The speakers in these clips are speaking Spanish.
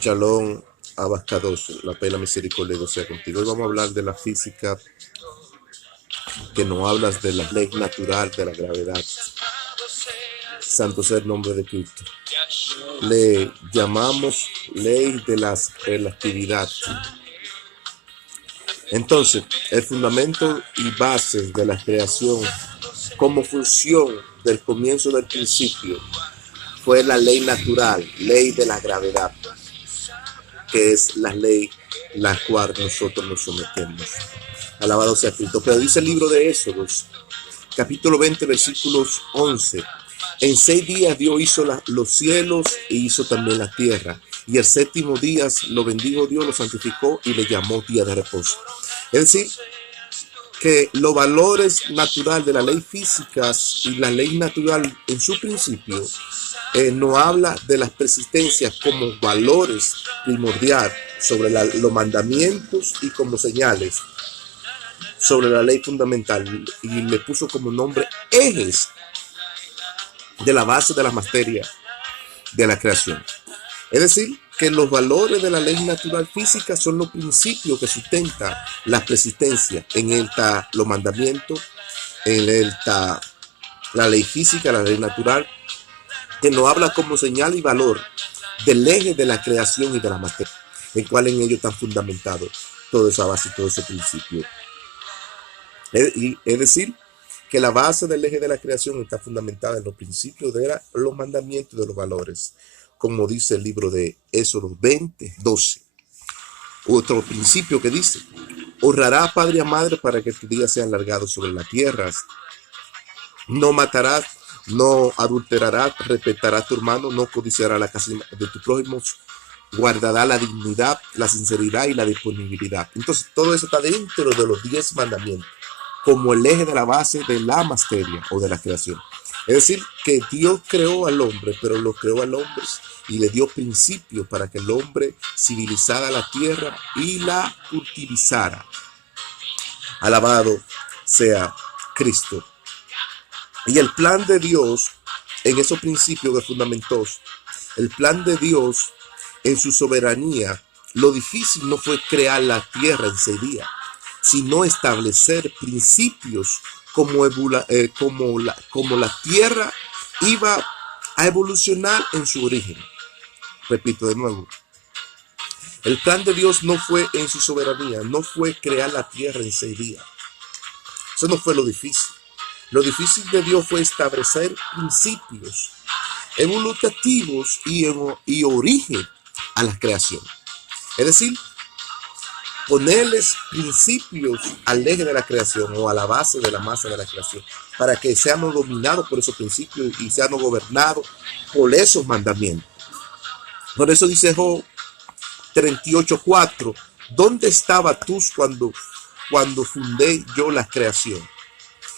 Shalom, Abacados, la pena misericordia de Dios sea contigo. Hoy vamos a hablar de la física, que no hablas de la ley natural de la gravedad. Santo sea el nombre de Cristo. Le llamamos ley de la relatividad. Entonces, el fundamento y base de la creación, como función del comienzo del principio, fue la ley natural, ley de la gravedad, que es la ley la cual nosotros nos sometemos. Alabado sea Cristo. Pero dice el libro de Éxodos, capítulo 20, versículos 11. En 6 días Dios hizo los cielos e hizo también la tierra. Y el séptimo día lo bendijo Dios, lo santificó y le llamó día de reposo. Es decir, que los valores naturales de la ley física y la ley natural en su principio no habla de las persistencias como valores primordiales sobre los mandamientos y como señales sobre la ley fundamental, y le puso como nombre ejes de la base de la materia de la creación. Es decir, que los valores de la ley natural física son los principios que sustentan la persistencia. En él está los mandamientos, en él está la ley física, la ley natural, que nos habla como señal y valor del eje de la creación y de la materia, el cual en ello están fundamentados toda esa base y todo ese principio. Es decir, que la base del eje de la creación está fundamentada en los principios de los mandamientos y de los valores, como dice el libro de Éxodo 20, 12. Otro principio que dice: honrará a padre y a madre para que tu día sea alargado sobre la tierra. No matarás, no adulterarás, respetarás a tu hermano, no codiciarás la casa de tu prójimo, guardará la dignidad, la sinceridad y la disponibilidad. Entonces, todo eso está dentro de los 10 mandamientos, como el eje de la base de la materia o de la creación. Es decir, que Dios creó al hombre, pero lo creó al hombre y le dio principios para que el hombre civilizara la tierra y la cultivizara. Alabado sea Cristo. Y el plan de Dios, en esos principios que fundamentó, el plan de Dios en su soberanía, lo difícil no fue crear la tierra en 6 días, sino establecer principios como la tierra iba a evolucionar en su origen. Repito de nuevo, el plan de Dios no fue en su soberanía, no fue crear la tierra en 6 días. Eso no fue lo difícil. Lo difícil de Dios fue establecer principios evolutivos y origen a la creación. Es decir, ponerles principios al eje de la creación o a la base de la masa de la creación, para que seamos dominados por esos principios y seamos gobernados por esos mandamientos. Por eso dice Job 38:4, ¿dónde estabas tú cuando fundé yo la creación?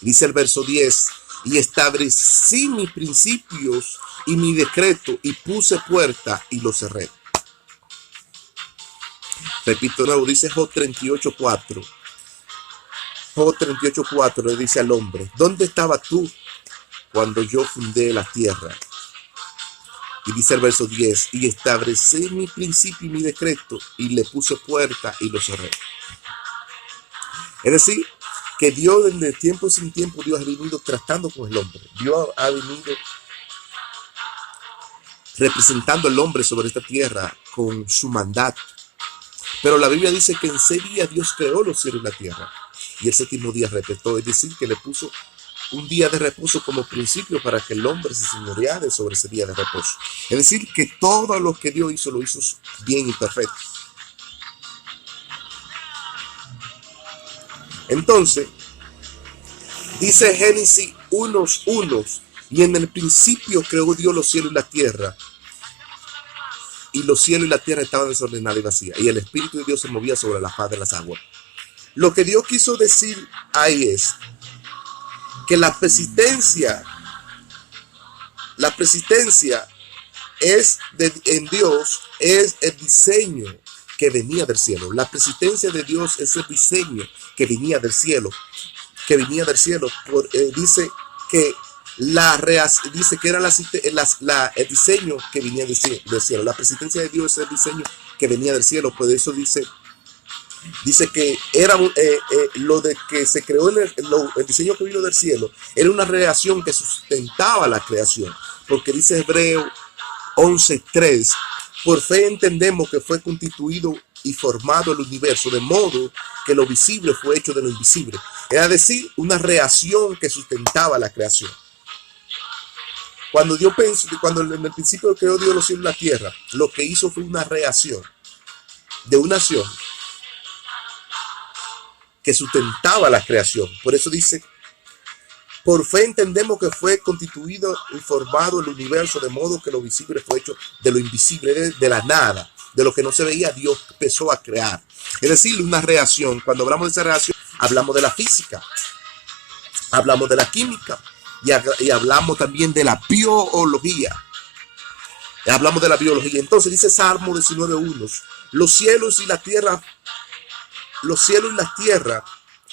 Dice el verso 10, y establecí mis principios y mi decreto y puse puerta y lo cerré. Repito nuevo, dice Job 38:4. Job 38:4 le dice al hombre: ¿dónde estabas tú cuando yo fundé la tierra? Y dice el verso 10, y establecí mi principio y mi decreto y le puse puerta y lo cerré. Es decir, que Dios desde tiempo sin tiempo, Dios ha venido tratando con el hombre. Dios ha venido representando al hombre sobre esta tierra con su mandato. Pero la Biblia dice que en 6 días Dios creó los cielos y la tierra. Y el séptimo día repetó, es decir, que le puso un día de reposo como principio para que el hombre se señoreara sobre ese día de reposo. Es decir, que todo lo que Dios hizo, lo hizo bien y perfecto. Entonces, dice Génesis 1:1, y en el principio creó Dios los cielos y la tierra, y los cielos y la tierra estaban desordenadas y vacías, y el Espíritu de Dios se movía sobre la faz de las aguas. Lo que Dios quiso decir ahí es que la persistencia en Dios es el diseño que venía del cielo. La persistencia de Dios es el diseño que venía del cielo. Dice que dice que era el diseño que venía del cielo. La presencia de Dios es el diseño que venía del cielo. Por eso dice que era lo de que se creó el diseño que vino del cielo, era una relación que sustentaba la creación. Porque dice Hebreo 11:3, por fe entendemos que fue constituido y formado el universo, de modo que lo visible fue hecho de lo invisible. Es decir, una reacción que sustentaba la creación. Cuando en el principio creó Dios los cielos y la tierra, lo que hizo fue una reacción de una acción que sustentaba la creación. Por eso dice, por fe entendemos que fue constituido y formado el universo, de modo que lo visible fue hecho de lo invisible, de la nada, de lo que no se veía. Dios empezó a crear. Es decir, una reacción. Cuando hablamos de esa reacción, hablamos de la física, hablamos de la química y hablamos también de la biología. Hablamos de la biología. Entonces dice Salmo 19:1, los cielos y la tierra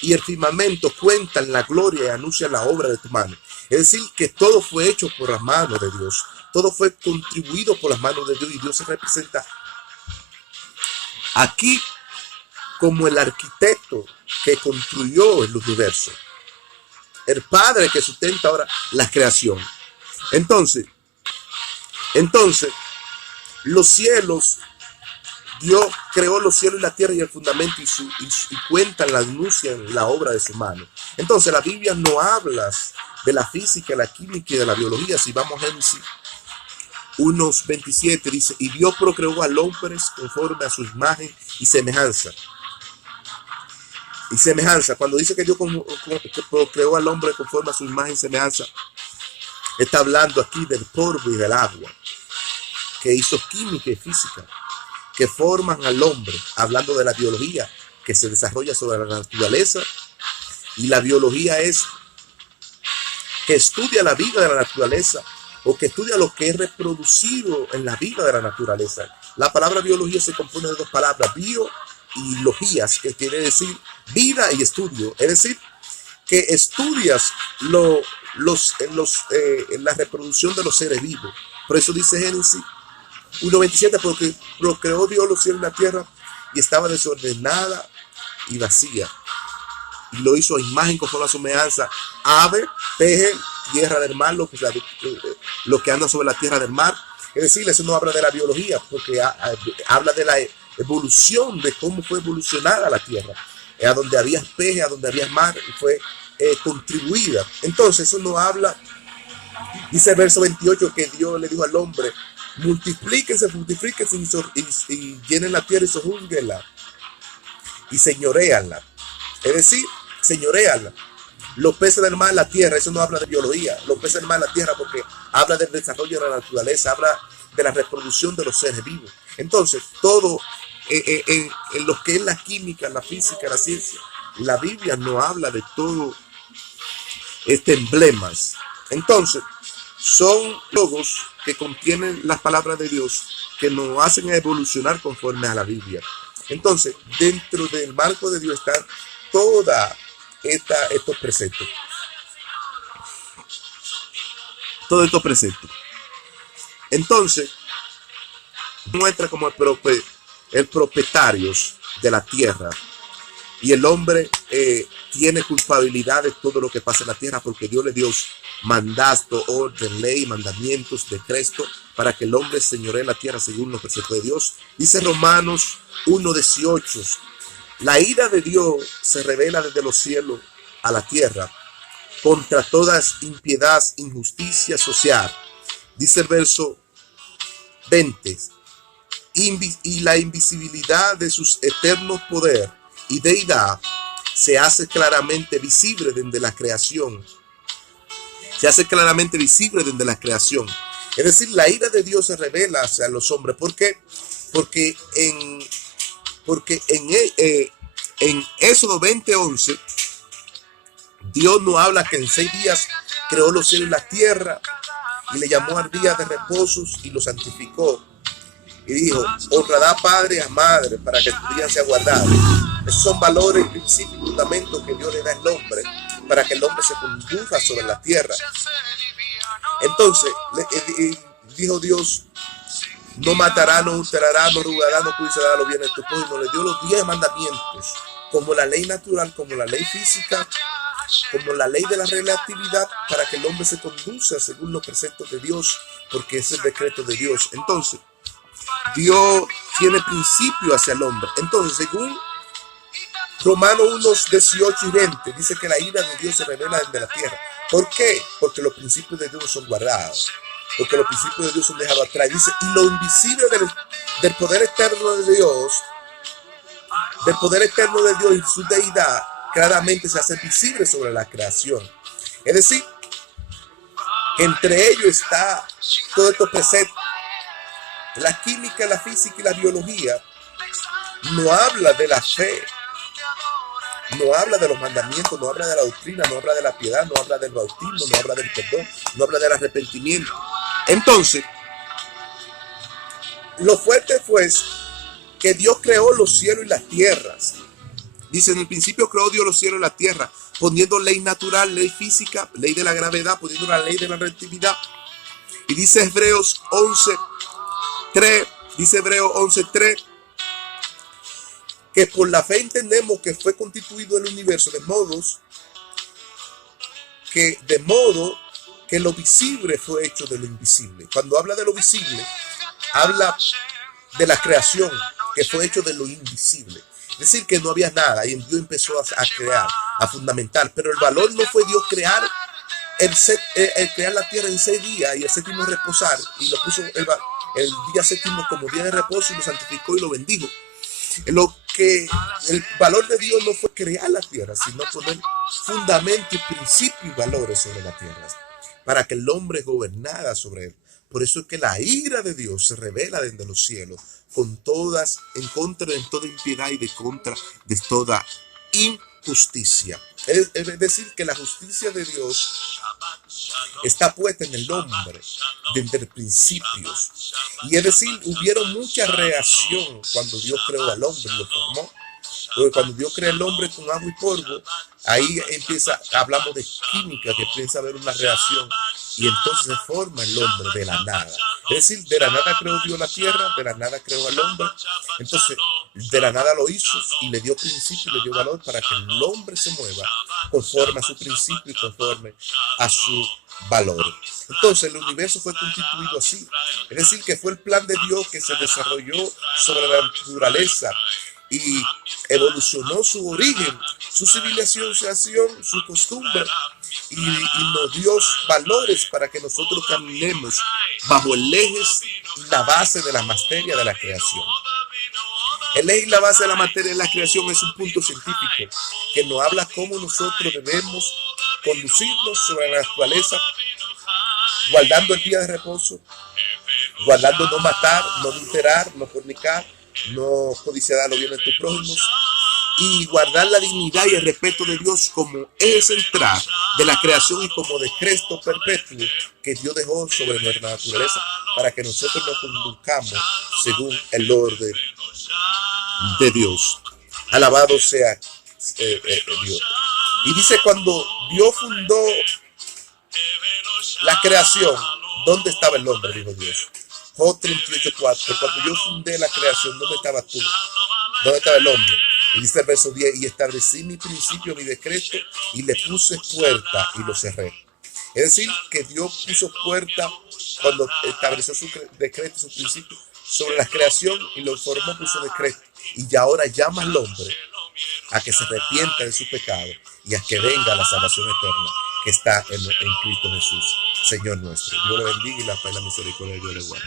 y el firmamento cuentan la gloria y anuncian la obra de tu mano. Es decir, que todo fue hecho por las manos de Dios. Todo fue contribuido por las manos de Dios, y Dios se representa aquí como el arquitecto que construyó el universo, el Padre que sustenta ahora la creación. Entonces, los cielos, Dios creó los cielos y la tierra y el fundamento, y cuentan, la anuncian la obra de su mano. Entonces la Biblia no habla de la física, la química y de la biología. Si vamos a Génesis 1:27, dice, y Dios procreó al hombre conforme a su imagen y semejanza. Cuando dice que Dios procreó al hombre conforme a su imagen y semejanza, está hablando aquí del polvo y del agua, que hizo química y física, que forman al hombre, hablando de la biología que se desarrolla sobre la naturaleza. Y la biología es que estudia la vida de la naturaleza, o que estudia lo que es reproducido en la vida de la naturaleza. La palabra biología se compone de dos palabras, bio y logías, que quiere decir vida y estudio. Es decir, que estudias la reproducción de los seres vivos. Por eso dice Génesis 1:27, porque procreó Dios los cielos y la tierra, y estaba desordenada y vacía, y lo hizo a imagen conforme a su semejanza, ave, peje, tierra del mar, lo que anda sobre la tierra del mar. Es decir, eso no habla de la biología, porque habla de la evolución, de cómo fue evolucionada la tierra, a donde había peje, a donde había mar, y fue contribuida. Entonces eso no habla. Dice el verso 28 que Dios le dijo al hombre, multiplíquense y llenen la tierra y sojúzguenla y señoréanla. Es decir, señoréanla. Los peces del mar, la tierra, eso no habla de biología. Los peces del mar, la tierra, porque habla del desarrollo de la naturaleza, habla de la reproducción de los seres vivos. Entonces, todo en lo que es la química, la física, la ciencia, la Biblia no habla de todo emblemas. Entonces, son logos que contienen las palabras de Dios, que nos hacen evolucionar conforme a la Biblia. Entonces, dentro del marco de Dios están todos estos preceptos. Todos estos preceptos. Entonces, muestra como el propietario de la tierra. Y el hombre tiene culpabilidad de todo lo que pasa en la tierra, porque Dios le dio mandato, orden, ley, mandamientos, decretos, para que el hombre señoree la tierra según los preceptos de Dios. Dice Romanos 1:18, la ira de Dios se revela desde los cielos a la tierra contra toda impiedad, injusticia social. Dice el verso 20, y la invisibilidad de sus eternos poder y deidad se hace claramente visible desde la creación. Es decir, la ira de Dios se revela hacia los hombres. ¿Por qué? Porque en Éxodo 20:11, Dios nos habla que en 6 días creó los cielos y la tierra, y le llamó al día de reposos y lo santificó. Y dijo, honrará a padre y a madre para que tu día sea guardado. Esos son valores, principios y fundamentos que Dios le da al hombre para que el hombre se conduzca sobre la tierra. Entonces, dijo Dios, no matará, no hurtará, no robará, no codiciará los bienes de tu prójimo. Le dio los 10 mandamientos, como la ley natural, como la ley física, como la ley de la relatividad, para que el hombre se conduzca según los preceptos de Dios, porque es el decreto de Dios. Entonces, Dios tiene principio hacia el hombre. Entonces, según Romanos 1, 18 y 20, dice que la ira de Dios se revela desde la tierra. ¿Por qué? Porque los principios de Dios no son guardados. Porque los principios de Dios son dejados atrás. Dice, y lo invisible del poder eterno de Dios, y su deidad, claramente se hace visible sobre la creación. Es decir, entre ellos está todo esto presente. La química, la física y la biología no habla de la fe, no habla de los mandamientos, no habla de la doctrina, no habla de la piedad, no habla del bautismo, no habla del perdón, no habla del arrepentimiento. Entonces, lo fuerte fue que Dios creó los cielos y las tierras. Dice, en el principio creó Dios los cielos y la tierra, poniendo ley natural, ley física, ley de la gravedad, poniendo la ley de la relatividad. Y dice Hebreos 11:3, que por la fe entendemos que fue constituido el universo de modo que lo visible fue hecho de lo invisible. Cuando habla de lo visible, habla de la creación que fue hecho de lo invisible. Es decir, que no había nada y Dios empezó a crear, a fundamentar. Pero el valor no fue Dios crear crear la tierra en 6 días y el séptimo reposar, y lo puso el día séptimo como día de reposo y lo santificó y lo bendijo. El valor de Dios no fue crear la tierra, sino poner fundamento y principios y valores sobre la tierra, para que el hombre gobernara sobre él. Por eso es que la ira de Dios se revela desde los cielos, en contra de toda impiedad y de contra de toda injusticia. Es decir, que la justicia de Dios está puesta en el hombre desde principios. Y es decir, hubieron mucha reacción cuando Dios creó al hombre y lo formó. Porque cuando Dios crea el hombre con agua y polvo, ahí hablamos de química, que empieza a haber una reacción y entonces se forma el hombre de la nada. Es decir, de la nada creó Dios la tierra, de la nada creó al hombre, entonces de la nada lo hizo y le dio principio y le dio valor para que el hombre se mueva conforme a su principio y conforme a su valor. Entonces el universo fue constituido así. Es decir, que fue el plan de Dios que se desarrolló sobre la naturaleza y evolucionó su origen, su civilización, su costumbre, y nos dio valores para que nosotros caminemos bajo el eje y la base de la materia de la creación. El eje y la base de la materia de la creación es un punto científico que nos habla cómo nosotros debemos conducirnos sobre la naturaleza, guardando el día de reposo, guardando no matar, no adulterar, no fornicar, no codiciar los bienes de tus prójimos, y guardar la dignidad y el respeto de Dios como eje central de la creación y como decreto perpetuo que Dios dejó sobre nuestra naturaleza para que nosotros nos conduzcamos según el orden de Dios. Alabado sea Dios. Y dice, cuando Dios fundó la creación, ¿dónde estaba el hombre? Dijo Dios. Job 38:4. Cuando yo fundé la creación, ¿dónde estabas tú? ¿Dónde estaba el hombre? Y dice el verso 10, y establecí mi principio, mi decreto, y le puse puerta y lo cerré. Es decir, que Dios puso puerta cuando estableció su decreto, su principio sobre la creación, y lo formó, puso decreto. Y ya ahora llama al hombre a que se arrepienta de su pecado y a que venga la salvación eterna que está en Cristo Jesús, Señor nuestro. Dios le bendiga y la paz y la misericordia de Dios le guarde.